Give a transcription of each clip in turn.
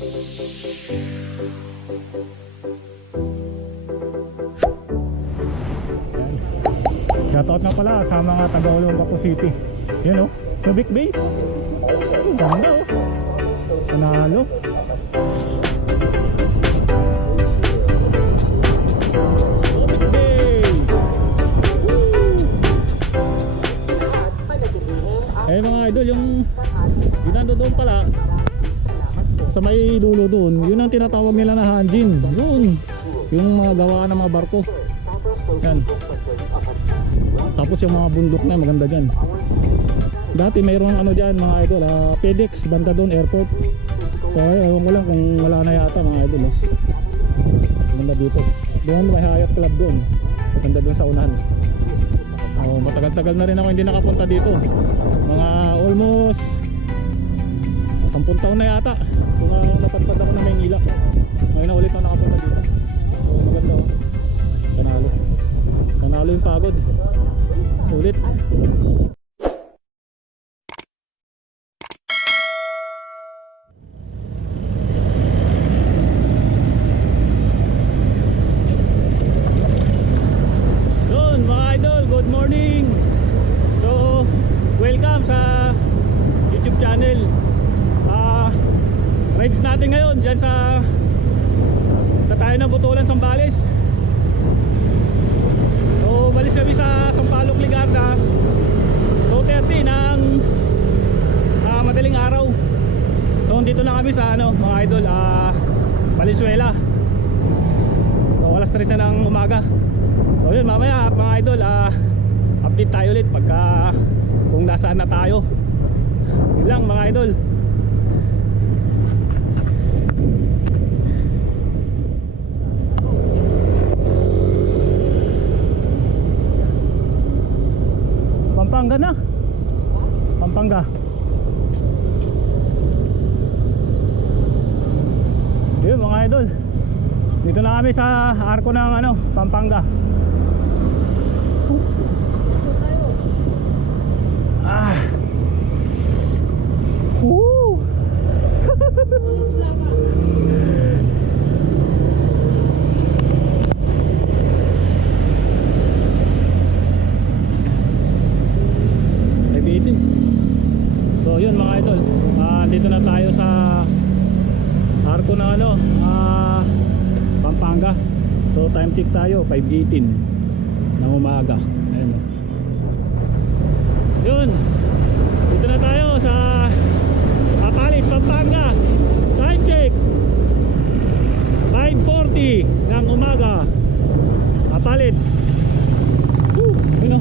Shoutout na pala sa mga taga-Olongapo City. Yan o, Subic Bay. Ganda o. Panalo. Subic Bay. Eh mga idol, yung ginando doon pala sa may dulo doon, yun ang tinatawag nila na hanjin. Yun, yung mga gawaan ng mga barko. Yan. Tapos yung mga bundok na maganda dyan. Dati mayroong ano dyan mga idol, FedEx banda doon, airport. So ewan ko lang kung wala na yata mga idol. Maganda dito. Doon may Hyatt Club doon. Maganda doon sa unahan. Matagal-tagal na rin ako hindi nakapunta dito. Mga almost 10 taon na yata. So napadpad ako na Maynila. Ngayon na ulit ako nakapunta dito. So maganda oh. Panalo. Panalo yung pagod. Sulit. Yun mga idol, good morning. So welcome sa YouTube channel. Rides natin ngayon dyan sa tayo ng Butulan, Sambales. So balis kami sa Sampaloc, Ligarda 2:30 ng madaling araw. So dito na kami sa ano mga idol, Valenzuela. So alas 3 na ng umaga. So yun mamaya mga idol, update tayo ulit pagka kung nasaan na tayo. Yun lang mga idol. Pampanga na. Pampanga. Yun mga idol. Dito na kami sa arko ng ano, Pampanga. So yun mga idol, dito na tayo sa arko na ano, Pampanga. So time check tayo 5:18 ng umaga. Ayun. Yun, dito na tayo sa Apalit, Pampanga. Time check 5:40 ng umaga. Apalit. Yun o.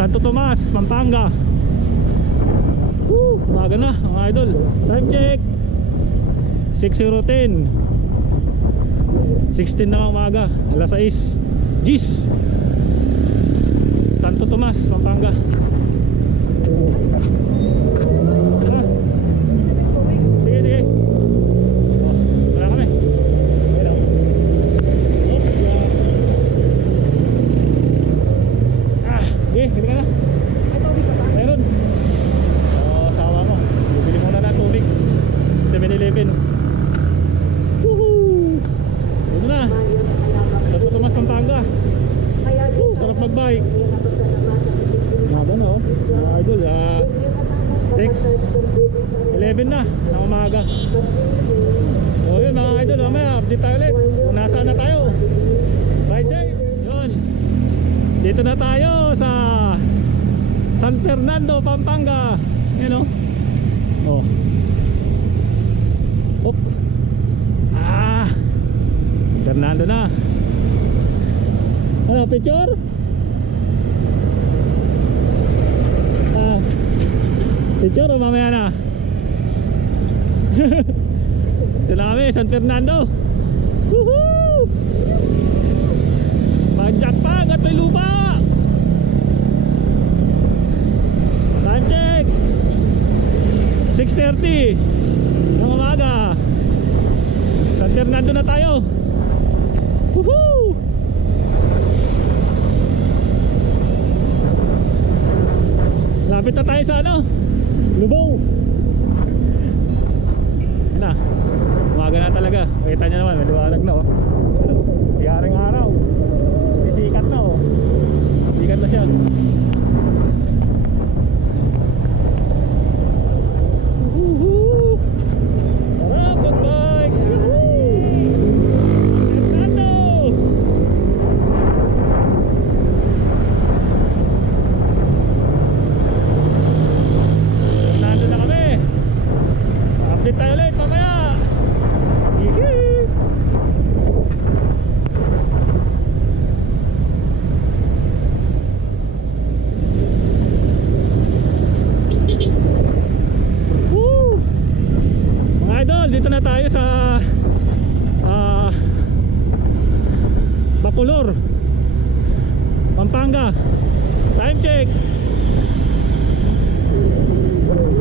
Santo Tomas, Pampanga. Umaga na mga idol. Time check 6:10. 16 na umaga. Alas 6 Gis Santo Tomas, Pampanga. Sige, sige. Wala kami. Hindi ka na. Meron. Sawa mo. Bibili muna na tubig 7-Eleven. Woohoo! Ito na. Santo Tomas, Pampanga. Sarap magbike. Haba na oh mga idol. 6:11 na ng umaga. So yun mga idol, mamaya update tayo ulit kung nasaan na tayo. Right side. Yun, dito na tayo sa San Fernando, Pampanga. You know, Oh. Op. Fernando na. Ano, picture? Picture o mamaya na? Ito na kami, San Fernando. Woohoo! Panjak pa, gato'y lupa. Time check 6:30 ng umaga. San Fernando na tayo. Woohoo! Lapit na tayo sa ano? Lubong. Yan na. Umaga na talaga. Kita nyo naman, maliwanag na oh. Siyaring araw. Sisikat na oh. Sikat na siya. Woohoo! Tara, good bike! Update tayo ulit mamaya. Yee! Woo! Mga idol, dito na tayo sa Bacolor, Pampanga. Time check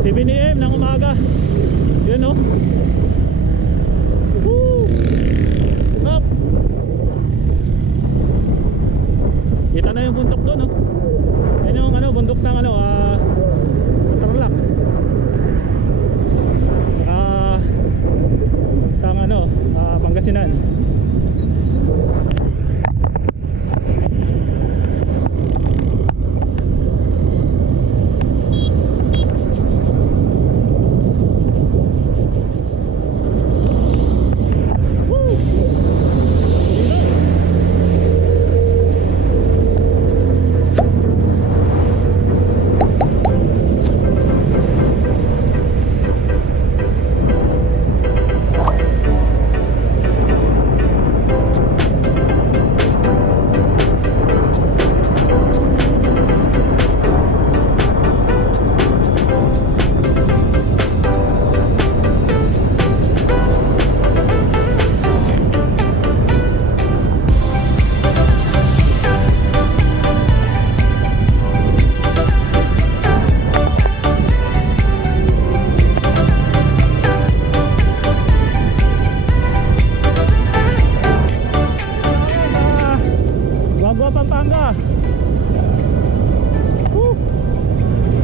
7 AM ng umaga. Yun o. Up. Kita na yung bundok doon oh. Yan yung ano, bundok ng ano Tarlac. Tang ano, Pangasinan. Pampanga.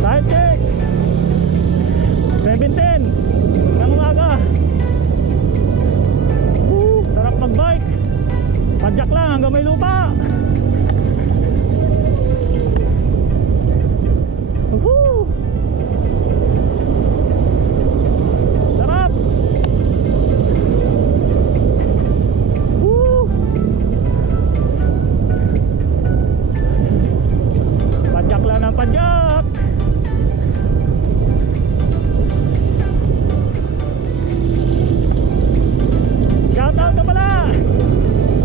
Time check 7:10 ng umaga. Sarap magbike. Padjak lang hanggang may lupa. Sarap. Padjak lang ng padjak. Shout out na pala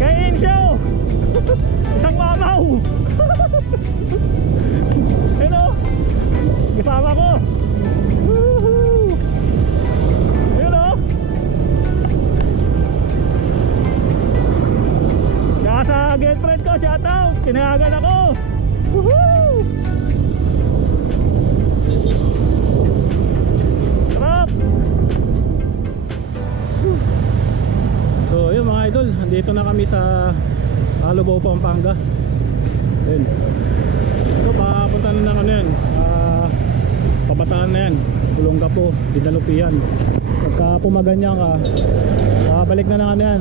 kay Insyo. Isang mamaw. Ano? Kasama ko. Yun o. Kaya sa girlfriend ko, shout out. Pinayagan ako. Woohoo! Sarap! So yun mga idol, andito na kami sa Lubao, Pampanga. Yun. So papunta na ng ano yan, Pabataan na yan, Olongapo, Guadalupean. Pagka pumaganyan ka, balik na ng ano yan,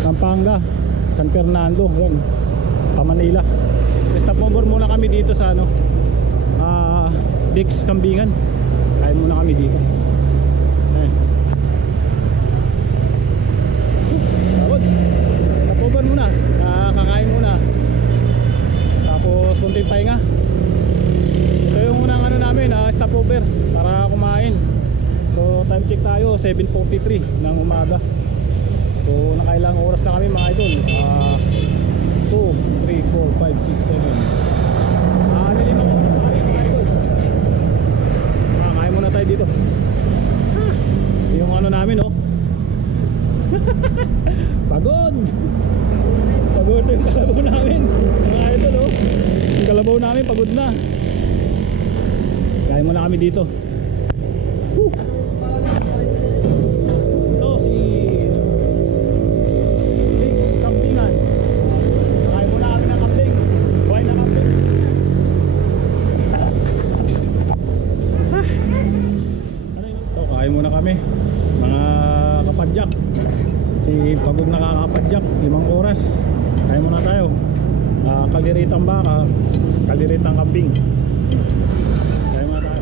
Pampanga, San Fernando, yan, Manila. Stop over muna kami dito sa ano, Dix Kambingan. Kain muna kami dito. Ayun. Stop over muna, kakain muna. Tapos kunting pahinga. Ito yung muna ang ano namin, stopover para kumain. So time check tayo, 7:43 ng umaga. So nakailang oras na kami mga idol. 2, 3, 4, 5, 6, 7. Nililang oras na kami mga idol. Kain muna tayo dito. Yung ano namin oh. Pagod. Pagod yung kalabaw namin mga idol oh. Yung kalabaw namin pagod na. Kain muna kami dito. Ito si Kambingan. Kain muna kami ng kambing. Buhay na kambing. Ito kain muna kami mga kapadyak. Si pagod na kakapadyak 5 oras. Kain muna tayo. Kaliritang baka, kaliritang kambing. Kain muna tayo.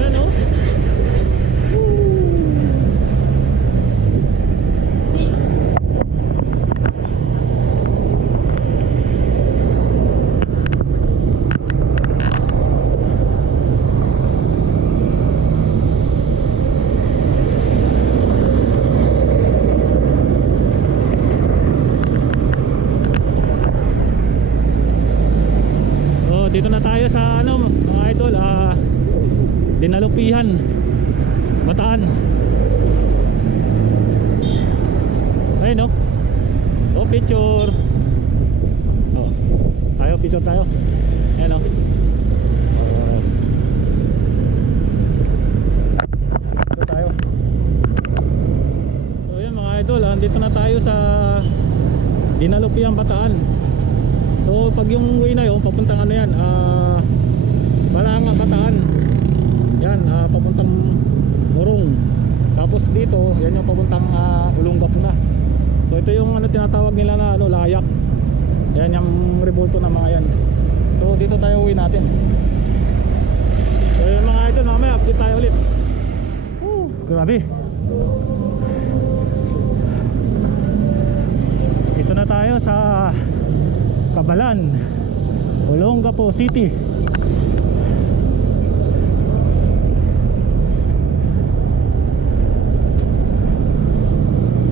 Ayan o. Dito na tayo sa ano mga idol, Dinalupihan, Bataan. Ayun no. Oh, picture. Oh. Tayo picture tayo. Ayun no. Oh. Dito tayo. So yun mga idol, dito na tayo sa Dinalupihan, Bataan. So pag yung way na yun, papuntang ano yan, Balanga, Bataan. Yan, papuntang Morong. Tapos dito, yan yung papuntang Olongapo na. So ito yung ano tinatawag nila na ano, Layak. Yan yung revolto na mga yan. So dito tayo uwi natin. So yung mga idol, mamaya update tayo ulit. Grabe. Dito na tayo sa Cabalan, Olongapo City.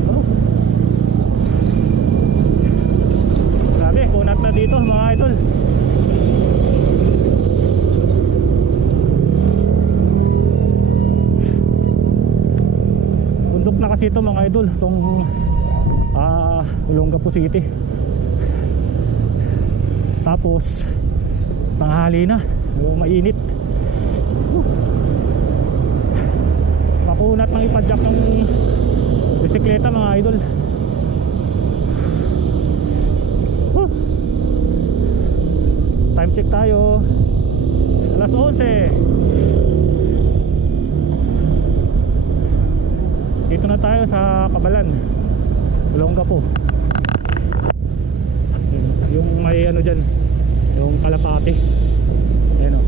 Oh. Grabe, kunat na dito mga idol. Bundok na kasi ito mga idol, itong Olongapo City. Tapos tanghali na, mainit. Makunat ng ipadyak ng bisikleta mga idol. Time check tayo, alas 11. Dito na tayo sa Cabalan, Olongapo. Yung may ano dyan, yung Kalapati. Ayan o.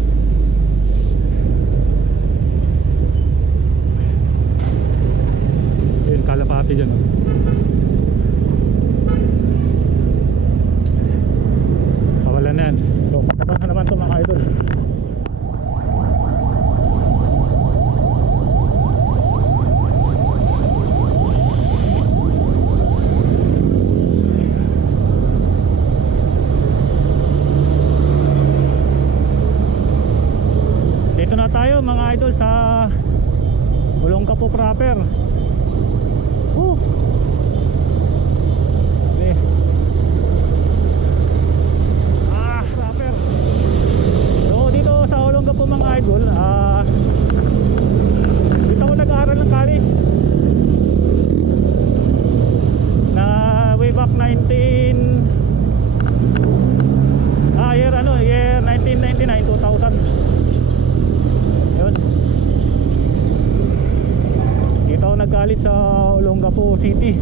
Yung Kalapati dyan o. Kawalan na yan. So patabang na naman ito mga idol. Dito na tayo mga idol sa Olongapo proper. Okay. Proper. So dito sa Olongapo mga idol, dito ako nag-aaral ng college na way back 1999, 2000. Yun. Dito ako nag-college sa Olongapo City.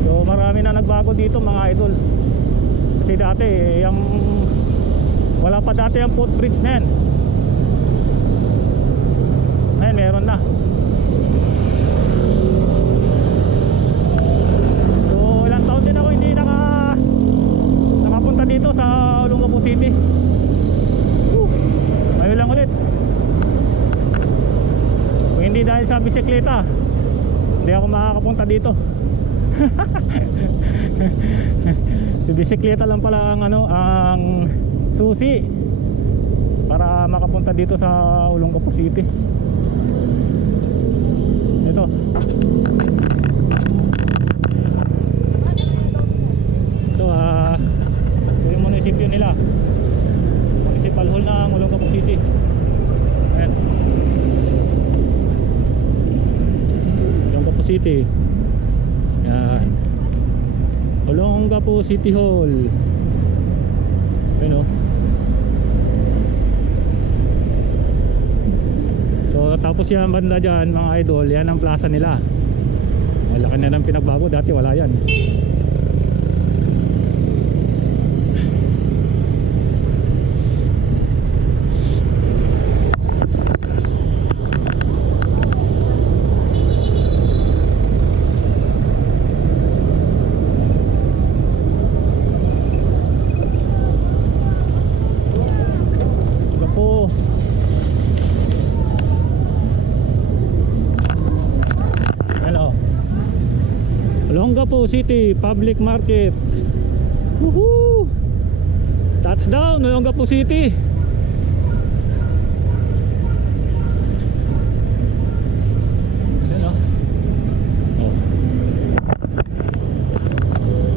So marami na nagbago dito mga idol. Kasi dati yung wala pa dati ang footbridge na yan. Ngayon meron na. dahil sa bisikleta hindi ako makakapunta dito. Si bisikleta lang pala ang ano, ang susi para makapunta dito sa Olongapo City. Ito. Ito ito yung munisipyo nila. Municipal Hall ng Olongapo City. Ayan. Olongapo City. Yan. Olongapo City Hall. Ayan o. So tapos yan banda dyan mga idol, yan ang plaza nila. Malaki na ng pinagbago, dati wala yan. Olongapo City Public Market. Woohoo! Touchdown Olongapo City. Ayan o. Oh.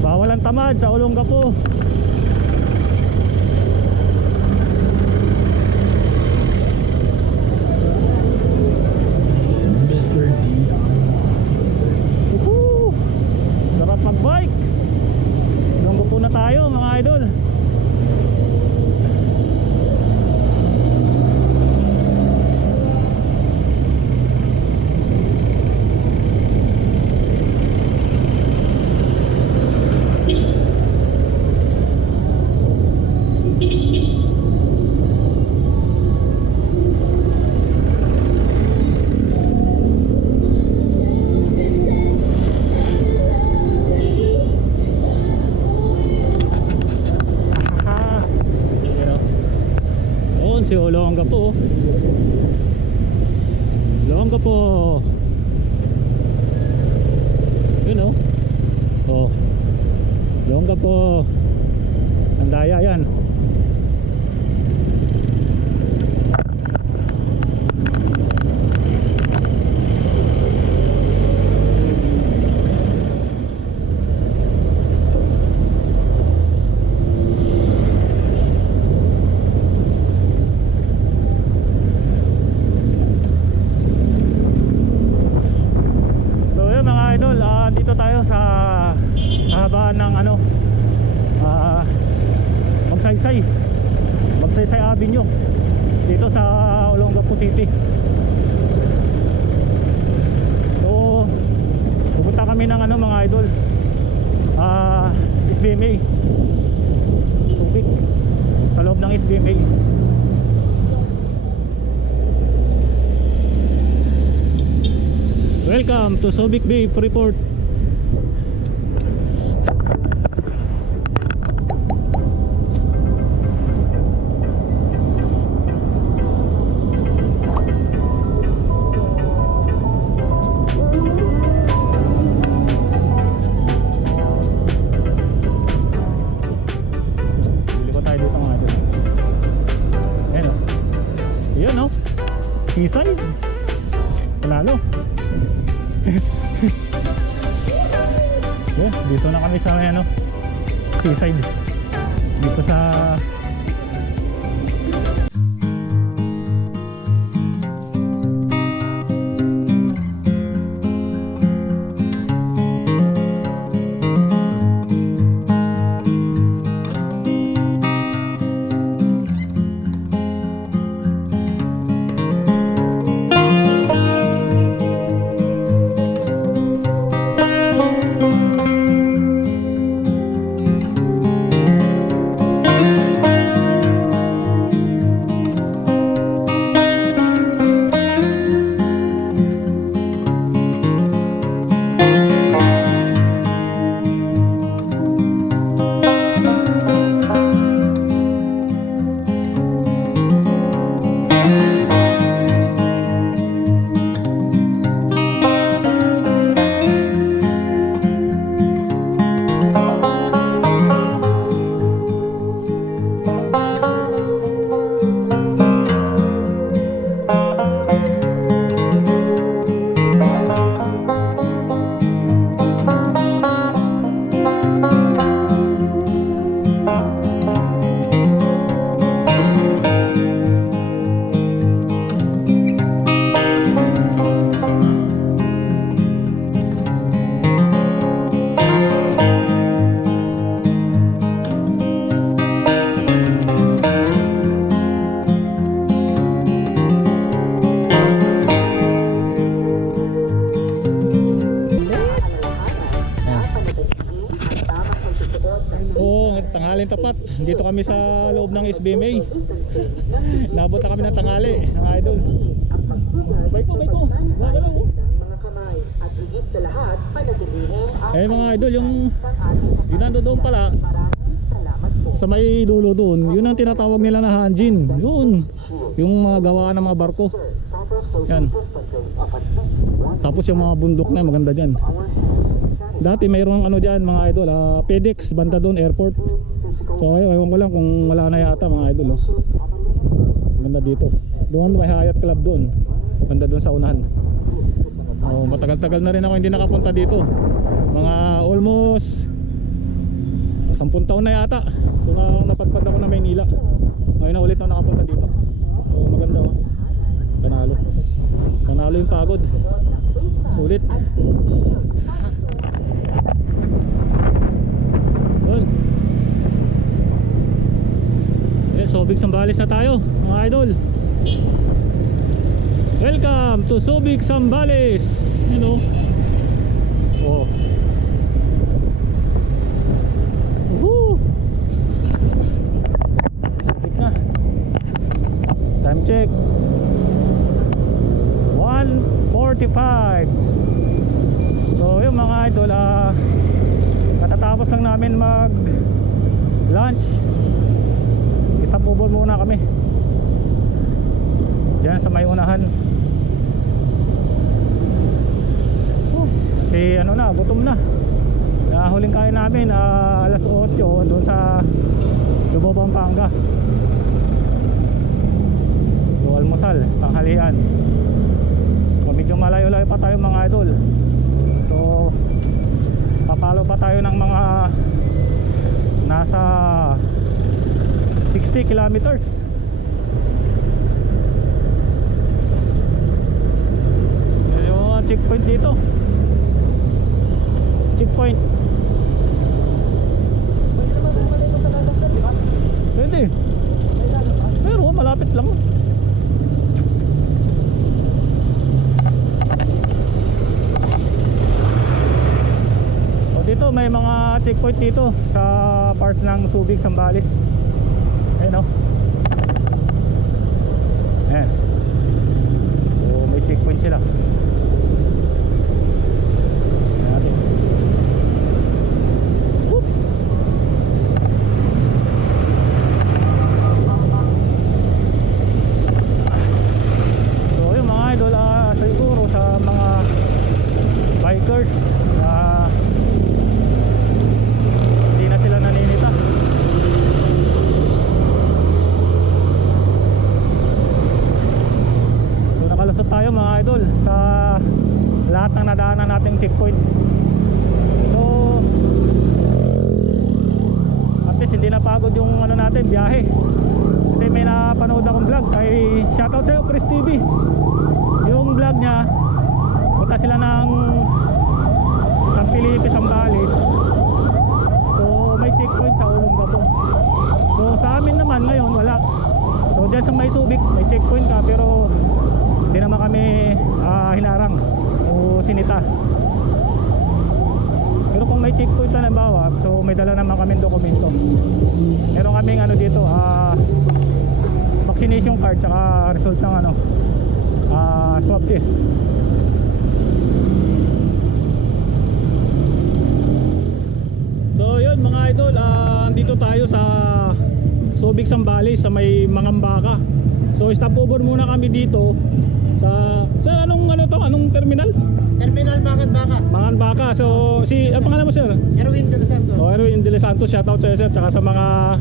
Bawal ang tamad sa Olongapo. Magbike. Longgo po na tayo mga idol. Si Olongapo. Olongapo. Yun o. Oh. Olongapo. Ang daya yan. Dito tayo sa kahabaan ng ano, Magsaysay Avenue dito sa Olongapo City. So pupunta kami ng ano mga idol, SBMA Subic, sa loob ng SBMA. Welcome to Subic Bay Freeport. Seaside panalo. Yeah, dito na kami sa ano, Seaside dito sa tanghaling tapat. Dito kami sa loob ng SBMA. Nabot na kami ng tanghali, mga idol. Bike po. Gagalaw oh. Eh mga idol, yung nando doon pala sa may dulo doon, yun ang tinatawag nila na Hanjin. Yun, yung mga gawa ng mga barko. Yan. Tapos yung mga bundok na maganda dyan. Dati mayroong ano dyan mga idol, FedEx banda doon, airport. So ewan ko lang kung wala na yata mga idol oh. Banda dito. Doon may Hyatt Club doon. Banda doon sa unahan. Oh, matagal-tagal na rin ako hindi nakapunta dito. Mga almost 10 taon na yata. So napadpad ako na Maynila. Ngayon na ulit ako nakapunta dito. So maganda oh. Panalo yung pagod. Sulit. Yun. Subic Zambales na tayo mga idol. Welcome to Subic Zambales. You know. Oh. Woohoo. Subic na. Time check 1:45. So yung mga idol, katatapos lang namin mag lunch. Stop over muna kami diyan sa may unahan. Kasi ano na, gutom na. Huling kain namin alas 8 doon sa Lubao, Pampanga. So almusal, tanghalian. So medyo malayo-layo pa tayo mga idol. So papalo pa tayo ng mga nasa 60 kilometers. Yan yung checkpoint dito. Checkpoint. Pwede. Pero malapit lang. O dito may mga checkpoint dito sa parts ng Subic Zambales. Ayun o. Ayan. So may checkpoint sila. Ayan natin. Whoop. So yung mga idol, siguro sa mga bikers hindi na sila naninita. Nakalusot tayo mga idol sa lahat ng nadaanan nating checkpoint. So at least hindi napagod yung ano natin, biyahe. Kasi may napanood akong vlog kay, shoutout sa'yo Chris TV. Yung vlog niya, punta sila ng San Felipe, Zambales. So may checkpoint sa Olongapo. So sa amin naman ngayon wala. So dyan sa may Subic may checkpoint ka, pero hindi naman kami hinarang o sinita. Pero kung may checkpoint na nabawa, so may dala naman kami dokumento. Meron kaming ano dito, vaccination card tsaka result ng ano, swab test. So yun mga idol, dito tayo sa Subic Zambales sa may Mangambaka. So stop over muna kami dito sa anong terminal? Terminal Mangambaka. So ang pangalan mo sir? Erwin De Los Santos. Oh, Erwin De Los Santos, shoutout sa sir tsaka sa mga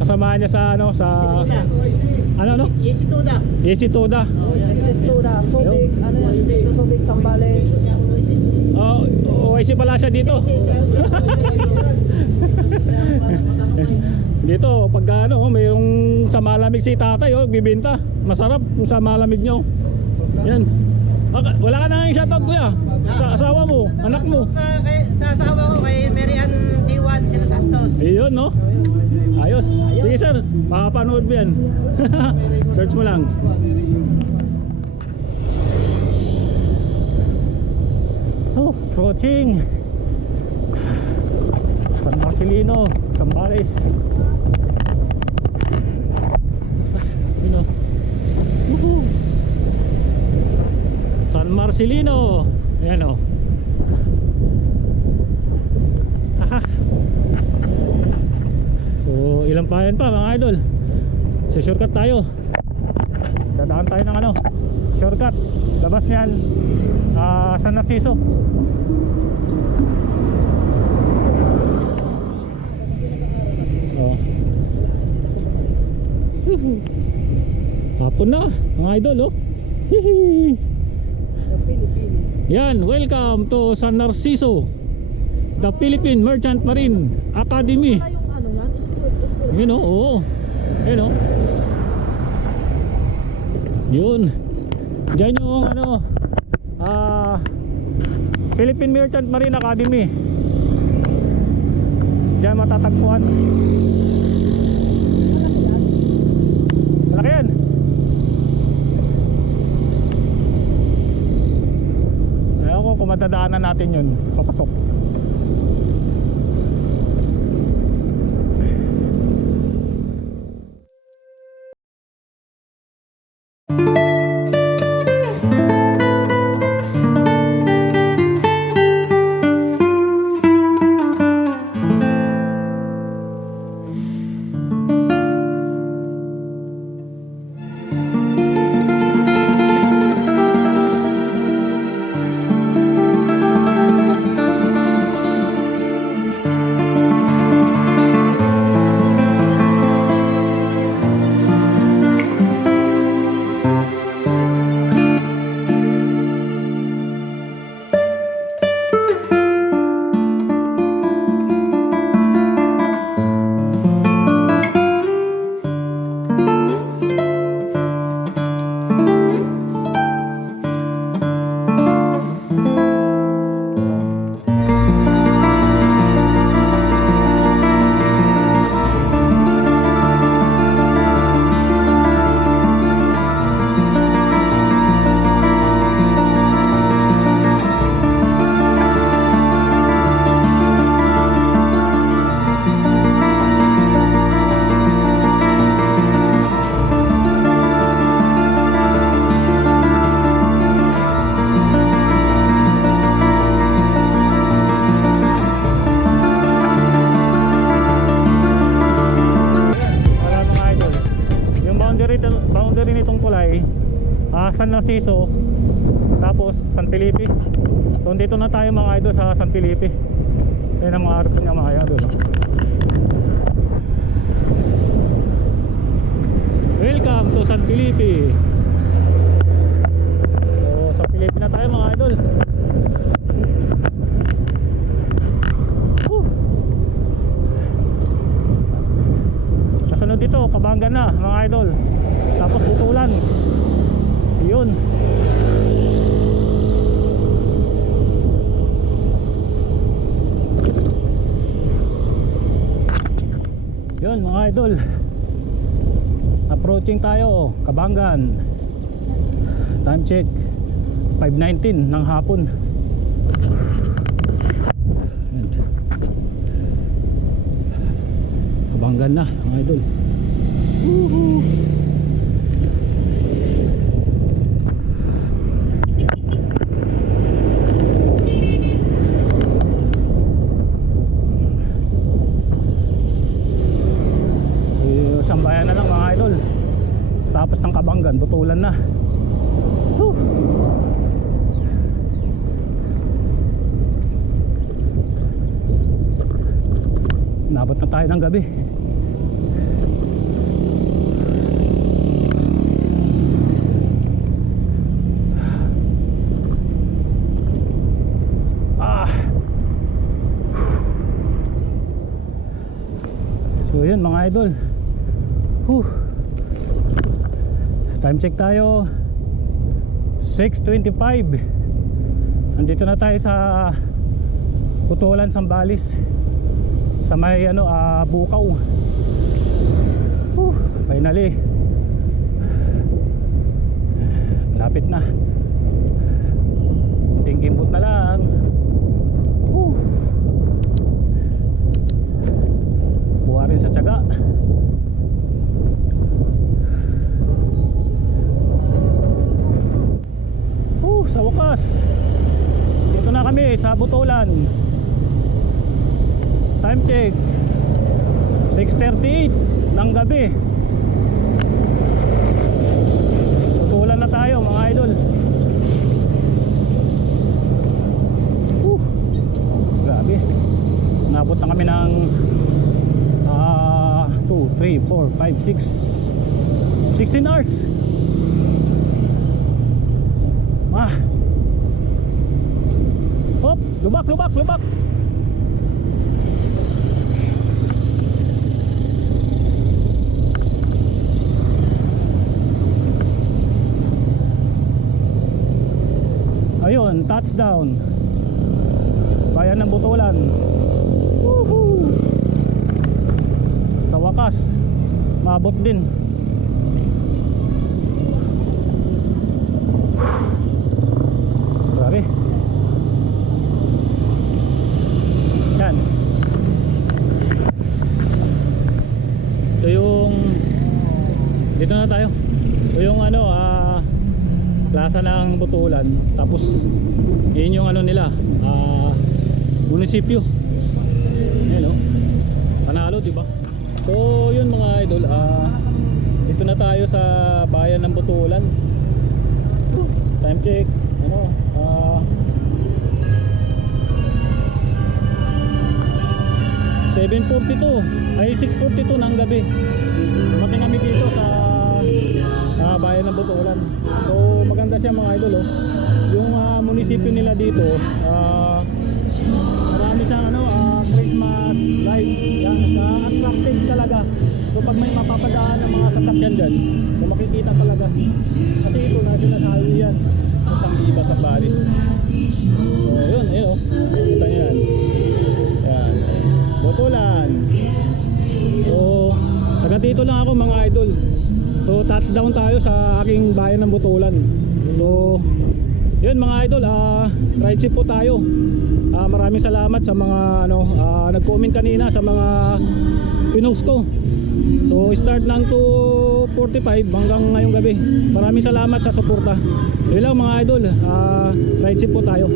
kasamahan niya sa Easy Toda. Easy Toda. Easy Toda. Subic, Subic Zambales. Easy pala siya dito. Dito pag mayroong sa malamig si tatay bibenta. Masarap kung sa malamig nyo. Yan. Wala ka nang shoutout kuya sa asawa mo, anak mo. Sa asawa ko kay Marian D1 De Los Santos. Ayun no. Ayos. Sige sir, makapanood mo yan. Search mo lang. Oh, approaching San Marcelino, Zambales. Yun o. Woohoo! San Marcelino. Ayan o. Haha. So ilang payan pa mga idol. So shortcut tayo. Dadaan tayo ng ano, shortcut. Labas niyan San Narciso. Oh. Hapon na mga idol oh. Hihi. Yan, welcome to San Narciso, the Philippine Merchant Marine Academy. Yun o, oo. Yun o. Yun. Diyan yung ano, Philippine Merchant Marine Academy. Diyan matatagpuan. Malaki yan. Ayaw ko kung matadaanan natin yun. Papasok. Boundary nitong tulay San Narciso, tapos San Felipe. So dito na tayo mga idol sa San Felipe. Yan ang mga araw niya mga idol. Welcome to San Felipe. So San Felipe na tayo mga idol. Kasunod dito Kabanga na mga idol. Tapos Butulan. Yun. Yun mga idol. Approaching tayo Kabangan. Time check 5:19 ng hapon. Kabangan na mga idol. Woohoo! Sambayan na lang mga idol. Tapos ng Kabangan, Butulan na. Woo! Nabot na tayo ng gabi. So yun mga idol. Time check tayo 6:25. Nandito na tayo sa Butulan, Zambales, sa may ano, Bukaw. Finally malapit na, kunting kimbot na lang. gabi sa Butulan. Time check 6:38 ng gabi. Butulan na tayo mga idol. Grabe. Nabot na kami ng 2, 3, 4, 5, 6 16 hours. Hop, lubak. Ayun, touchdown. Bayan ng Butulan. Woohoo! Sa wakas, maabot din. Grabe. Yan. Ito yung dito na tayo. Ito yung plaza ng Butulan. Tapos yun yung nila, munisipyo. Ayan o. Panalo, diba? So yun mga idol, dito na tayo sa bayan ng Butulan. Time check 7:42 ay 6:42 ng gabi. Dumating kami dito sa bayan ng Butulan. So maganda siya mga idol oh. Yung munisipyo nila dito, marami siyang Christmas light. Yan, attractive talaga. So pag may mapapadaan ng mga sasakyan dyan, so makikita talaga. Kasi ito national highway yan. Isang iba sa Paris. So yun, ayun oh. Kita nyo yan. Yan. Butulan. So taga dito lang ako mga idol. So touchdown tayo sa aking bayan ng Butulan. So yun mga idol, ride ship po tayo. Maraming salamat sa mga nag-comment kanina sa mga pinost ko. So start ng 2:45 hanggang ngayong gabi. Maraming salamat sa suporta. Yun lang mga idol, ride ship po tayo.